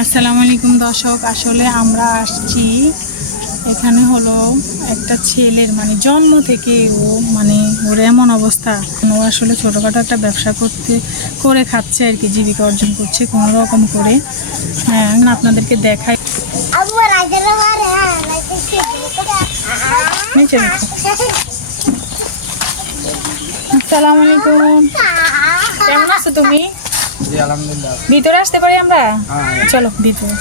আসসালামু আলাইকুম দর্শক, আসলে আমরা আসছি এখানে হলো একটা ছেলের মানে জন্ম থেকে ওর এমন অবস্থা, ও আসলে ছোটোখাটো একটা ব্যবসা করে খাচ্ছে আর কি, জীবিকা অর্জন করছে কোনো রকম করে। হ্যাঁ, আপনাদেরকে দেখাই। আসসালামু আলাইকুম, কেমন আছো তুমি? ভিতরে আসতে পারি আমরা? চলো ভিতরে।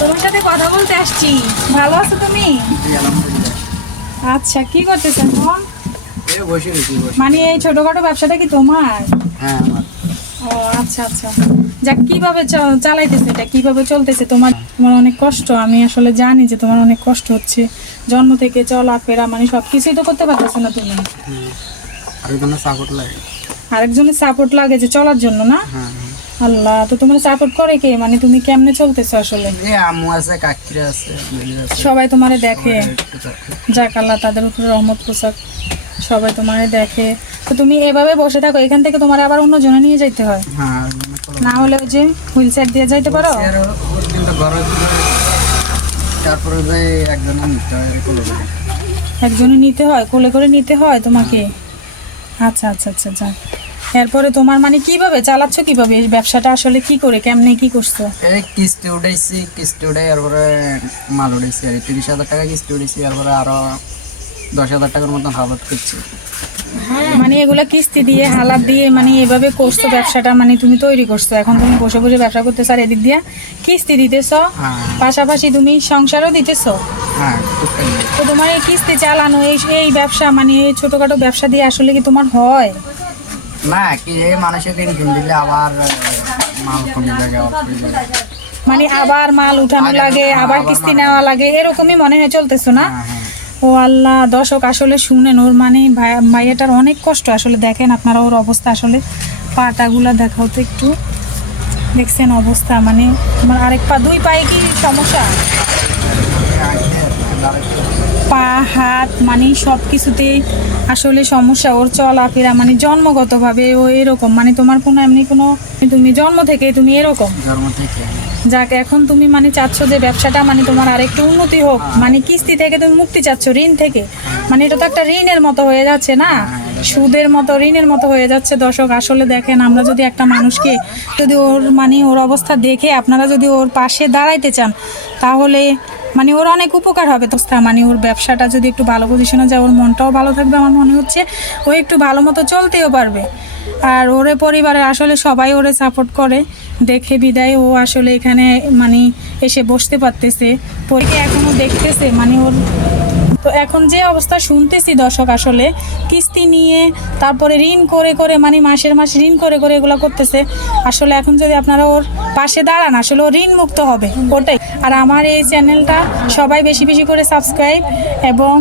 তোমার সাথে কথা বলতে আসছি। ভালো আছো তুমি? আচ্ছা, কি করতেছ এখন? মানে এই ছোটখাটো ব্যবসাটা কি তোমার? ও আচ্ছা আচ্ছা, যাক, কিভাবে চালাইতেছে এটা, কিভাবে চলতেছে? তোমার অনেক কষ্ট, আমি আসলে জানি যে তোমার অনেক কষ্ট হচ্ছে। জন্ম থেকে চলাফেরা মানে সবকিছুই তো করতে পারতেছো না তুমি। আরেকজনের সাপোর্ট লাগে যে চলার জন্য, না? আল্লাহ, তো তোমার সাপোর্ট করে কে? মানে তুমি কেমনে চলতেছো আসলে? সবাই তোমারে দেখে, যাক আল্লাহ তাদের উপরে রহমত পোশাক, সবাই তোমারে দেখে। তো তুমি এভাবে বসে থাকো, এখান থেকে তোমার আবার অন্য জনে নিয়ে যাইতে হয়, না হলে ওই যে হুইল চেয়ার দিয়ে যাইতে পারো। একজনে নিতে হয়, কোলে করে নিতে হয় তোমাকে। আচ্ছা আচ্ছা আচ্ছা, যাক। এরপরে তোমার মানে কিভাবে চালাচ্ছ, কিভাবে এই ব্যবসাটা আসলে কি করে, কেমনে কি করছো? কিস্তি উঠাইছি, কিস্তি উঠাই এরপরে মাল উঠাইছি আর 30,000 টাকা কিস্তি উঠেছি, এরপরে আরো 10,000 টাকার মতন হালাত করছি। মানে এগুলা কিস্তি দিয়ে হালাত দিয়ে মানে এভাবে করছো ব্যবসাটা, মানে তুমি তৈরি করছো, এখন তুমি বসে বসে ব্যবসা করতেছো আর এদিক দিয়ে কিস্তি দিতেছো, পাশাপাশি তুমি সংসারও দিতেছো। তো তোমার এই কিস্তি চালানো, এই ব্যবসা মানে এই ছোটখাটো ব্যবসা দিয়ে আসলে কি তোমার হয় না? কি মানুষের ঋণ দিলে আবার মাল কমে লাগে, মানে আবার মাল উঠানো লাগে, আবার কিস্তি নেওয়া লাগে, এরকমই মনে হয় চলতেছো, না? ও আল্লাহ, দর্শক আসলে শুনেন, ওর মানে মাইয়াটার অনেক কষ্ট আসলে। দেখেন আপনারা ওর অবস্থা, আসলে পাটাগুলা দেখাও তো একটু, দেখছেন অবস্থা? মানে তোমার আরেক পা, দুই পায়ে কি সমস্যা? পা হাত মানে সব কিছুতেই আসলে সমস্যা ওর, চলাফেরা মানে জন্মগতভাবে ও এরকম, মানে তোমার কোনো এমনি কোনো, তুমি জন্ম থেকে তুমি এরকম। যাক, এখন তুমি মানে চাচ্ছ যে ব্যবসাটা মানে তোমার আরেকটু উন্নতি হোক, মানে কিস্তি থেকে তুমি মুক্তি চাচ্ছ, ঋণ থেকে। মানে এটা তো একটা ঋণের মতো হয়ে যাচ্ছে, না? সুদের মতো, ঋণের মতো হয়ে যাচ্ছে। দর্শক আসলে দেখেন, আমরা যদি একটা মানুষকে যদি ওর মানে ওর অবস্থা দেখে আপনারা যদি ওর পাশে দাঁড়াইতে চান, তাহলে মানে ওর অনেক উপকার হবে। তো মানে ওর ব্যবসাটা যদি একটু ভালো পজিশনে যায়, ওর মনটাও ভালো থাকবে, আমার মনে হচ্ছে ও একটু ভালো মতো চলতেও পারবে। আর ওরে পরিবারে আসলে সবাই ওরে সাপোর্ট করে দেখে বিদায় ও আসলে এখানে মানে এসে বসতে পারতেছে, পরীক্ষা এখনও দেখতেছে মানে ওর। তো এখন যে অবস্থা শুনতেছি দর্শক, আসলে কিস্তি নিয়ে তারপরে ঋণ করে করে মানে মাসের মাস ঋণ করে করে এগুলো করতেছে। আসলে এখন যদি আপনারা ওর পাশে দাঁড়ান, আসলে ও ঋণ মুক্ত হবে, ওটাই। আর আমার এই চ্যানেলটা সবাই বেশি বেশি করে সাবস্ক্রাইব এবং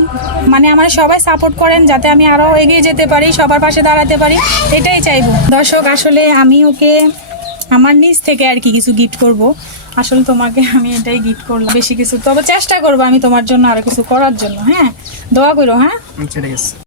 মানে আমার সবাই সাপোর্ট করেন, যাতে আমি আরও এগিয়ে যেতে পারি, সবার পাশে দাঁড়াতে পারি, এটাই চাইবো। দর্শক আসলে আমি ওকে আমার নিজ থেকে আর কি কিছু গিফট করব। আসলে তোমাকে আমি এটাই গিফট করলাম, বেশি কিছু, তবে চেষ্টা করবো আমি তোমার জন্য আরো কিছু করার জন্য। হ্যাঁ, দোয়া করো। হ্যাঁ, ঠিক আছে।